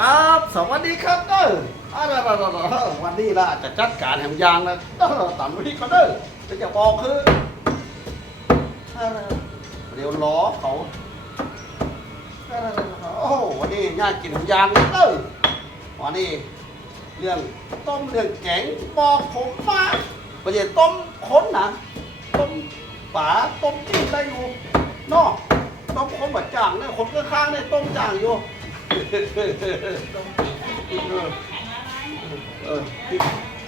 ครับ สวัสดีครับเด้ออะไรวันนี้ล่ะจะจัดการแหมยางนะเด้อตามที่เขาเด้อจะจะบอกคืออะไรเดี๋ยวล้อเขาโอ้วันนี้ย่ากินแหมยางนะเด้อวันนี้เรื่องต้มเรื่องแกงบอกผมมาประเดี๋ยวต้มข้นนะต้มป๋าต้มจิ้มได้อยู่นอกต้มข้นแบบจ่างเนี่ยคนข้างๆเนี่ยต้มจ่างอยู่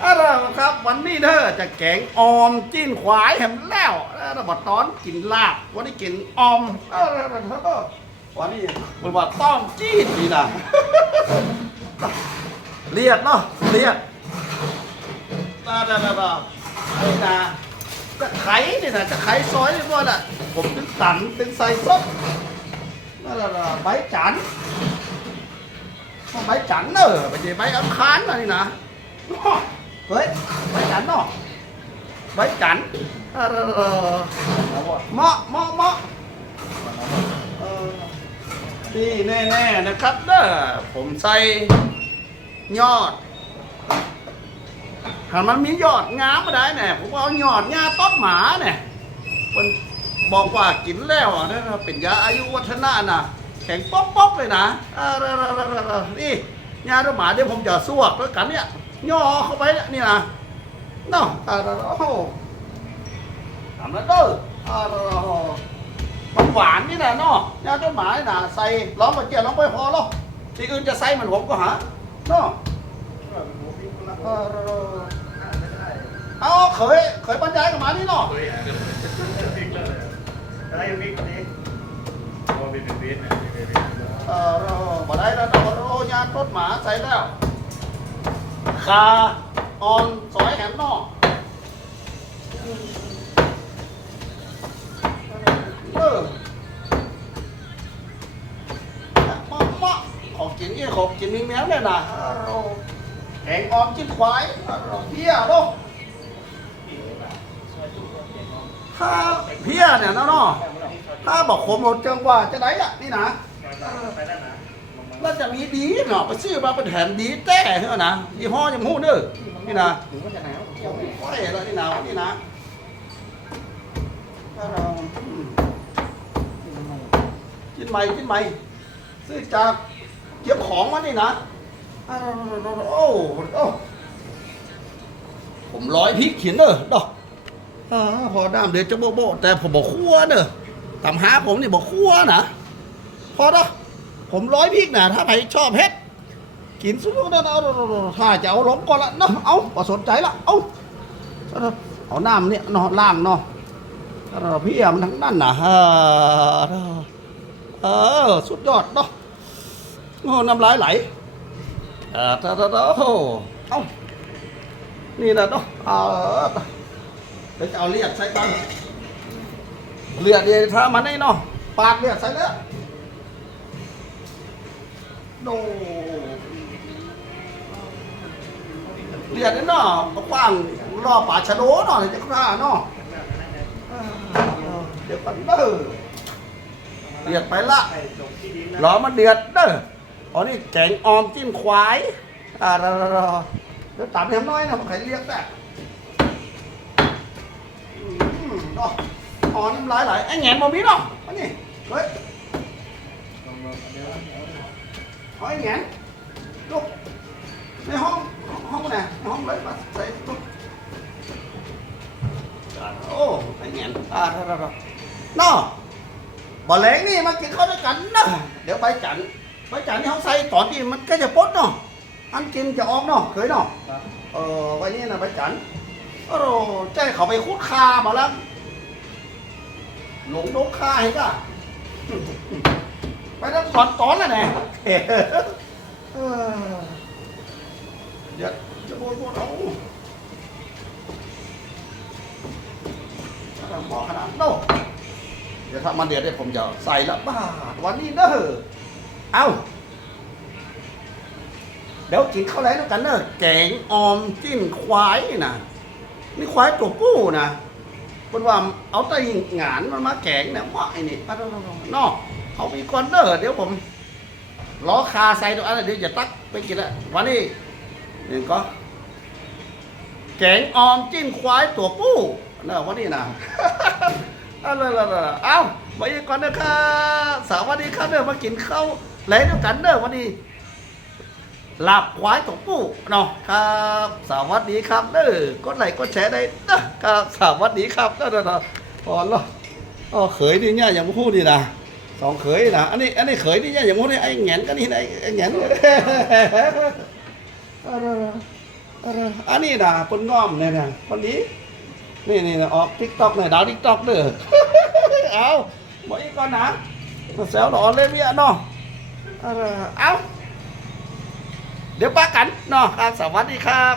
อะไรครับ วันนี้เด้อจะแกงออมจิ้นควายแหมแล้วแล้วบัดตอนกินลาบวันนี้กินออมวันนี้มันว่าต้องจี้นนี่นะเรียกเนาะเรียกตาดาดาดาไอ้นาจะไข่เนี่ยนะจะไข่ซอยนี่บ่น่ะผมถึงตันถึงใส่ซุปนั่นน่ะใบจันทร์ ใบจันเนอะไม่ใช่ใบอังคารนะนี่นะเฮ้ยใบจันทร์เนาะใบจันเออเหมาะเหมาะเหมาะเออนี่แน่ๆนะครับเด้อผมใส่ยอดถ้ามันมียอดงามมาได้แน่ผมเอายอดงาต้นหมาเนี่ยมันบอกว่ากินแล้วนะเป็นยาอายุวัฒนะนะ แข็งป๊อกๆเลยนะเออนี่ยาต้นหมาเดี๋ยวผมจะสวกแล้วกันเนี่ยย่อเข้าไปเนี่ยนี่นะเนาะเออโอ้โหทำแล้วเด้อมันหวานนี่นะเนาะยาต้นหมาน่ะใส่ร้องมาเจียวร้องไปพอหรอกที่อื่นจะใส่เหมือนผมก็หาเนาะเออเอาเคยเคยบรรยายกับหมานี่เนาะอะไรอยู่พี่คนนี้โอ้เป็นเป็นเป็น เป็นเป็นเออเราบ่ได้แล้วเราโอ้ยานรถหมาใส่แล้วคาออนซอยแหมนอกเออมะมะของกินนี่ของกินมีแมวเนี่ยนะแกงออมจิ้มควายเพี้ยลูกถ้าเพี้ยเนี่ยนะเนาะ ถ้าบอกขมเราจังว่าจะไหนอะนี่นะไปแล้วนะแล้วจะมีดีเนาะไปซื้อมาเป็นแถมดีแต่เหรอนะยี่ห้อยังหู้เด้อนี่นะถึงว่าจะหนาวโอ้ยแล้วนี่นะนี่นะถ้าเราอืมกินใหม่กินใหม่ซื้อจากเก็บของมานี่นะอ่าโอ้โอ้ผมร้อยพริกเขียนเด้อดอกอ่าพอน้ำเดือดจะโบโบแต่ผมบอกคั่วเด้อ ตำหาผมนี่บอกคั่วนะพอเด้อผมร้อยพริกนะถ้าใครชอบเฮ็ดกินสุดๆนั่นเอาถ้าจะเอาลงก่อนละเนาะเอาพอสนใจละเอาเอาน้ำเนี่ยเนาะล่างเนาะเราพี่มันทั้งนั้นนะเออเออสุดยอดเนาะโอ้น้ำลายไหลเออเออเออเอานี่นะเนาะเออเดี๋ยวจะเอาเลียดใส่ตัง เลียดเดียถ้ามันได้เนาะปาดเลียดใส่แล้วโนเรียนนี่เนาะกว้างรอบป่าชะโดเนาะจะกล้าเนาะเออดี๋ยวกันเด้อเรียดไปละรอมันเดือดเด้ออ๋อนี่แกงออมจิ้มควายอ่ารอรอรอเดี๋ยวตามให้น้อยนะใครเรียกได้อืมเนาะ อ๋อน้ำลายไหลไอ้แหงนบ่มีเนาะอันนี้เฮ้ยหอยแหงนลูกในห้องห้องไหนในห้องเลยมาใส่ตุ๊กโอ้ไอ้แหงนอ่าท่าท่าท่าน้อบ่แหลงนี่มากินข้าวด้วยกันนะเดี๋ยวใบจันทร์ใบจันทร์ที่เขาใส่ตอนที่มันก็จะปดเนาะอันกินจะออกเนาะเคยเนาะเออไว้นี่นะใบจันทร์โอ้โหใจเขาไปคุดคามาแล้ว หลงนกคาให้ก็ไปรับสอนตอนแล้วเนี่ยเออเดี๋ยวจะโบยโบยเอาถ้าหมอขนาดโน้เดี๋ยวถ้ามันเดือดเดี๋ยวผมจะใส่ละบ้าวันนี้เด้อเอาเดี๋ยวกินข้าวแล้วกันเนอะแกงออมจิ้นควายนะนี่ควายตัวปู้นะ เป็นว่าเอาแตะหงานมันมาแกงเนี่ยว่าไอ้นี่ปะเนาะเอาไปก่อนเด้อเดี๋ยวผมล้อคาใส่ตัวอะไรเดี๋ยวจะตักไปกินละวันนี้นี่ก็ แกงออมจิ้นควายตัวปู้นะวันนี้นะอาเลยเลยเอาไปก่อนนะครับสวัสดีครับเด้อมากินข้าวไหลด้วยกันเด้อวันนี้ หลับควายตัวปู้เนาะครับสวัสดีครับเด้อกดไลค์กดแชร์ได้นะครับสวัสดีครับเด้อเด้อเด้อพอแล้วอ๋อเขยนี่เนี่ยอย่างพูดนี่นะสองเขยนะอันนี้อันนี้เขยนี่เนี่ยอย่างพูดนี่ไอ้แหงนกันนี่นะไอ้แงนเอาเลยเอาเลยอันนี้นะคนง้อมเนี่ยนะคนนี้นี่นี่นะออกทิกตอกเนี่ยดาวทิกตอกเด้อเอาบอกอีกก่อนนะมาแซวหล่อเลยเมียเนาะเอา เดี๋ยวป้ากันเนาะครับสวัสดีครับ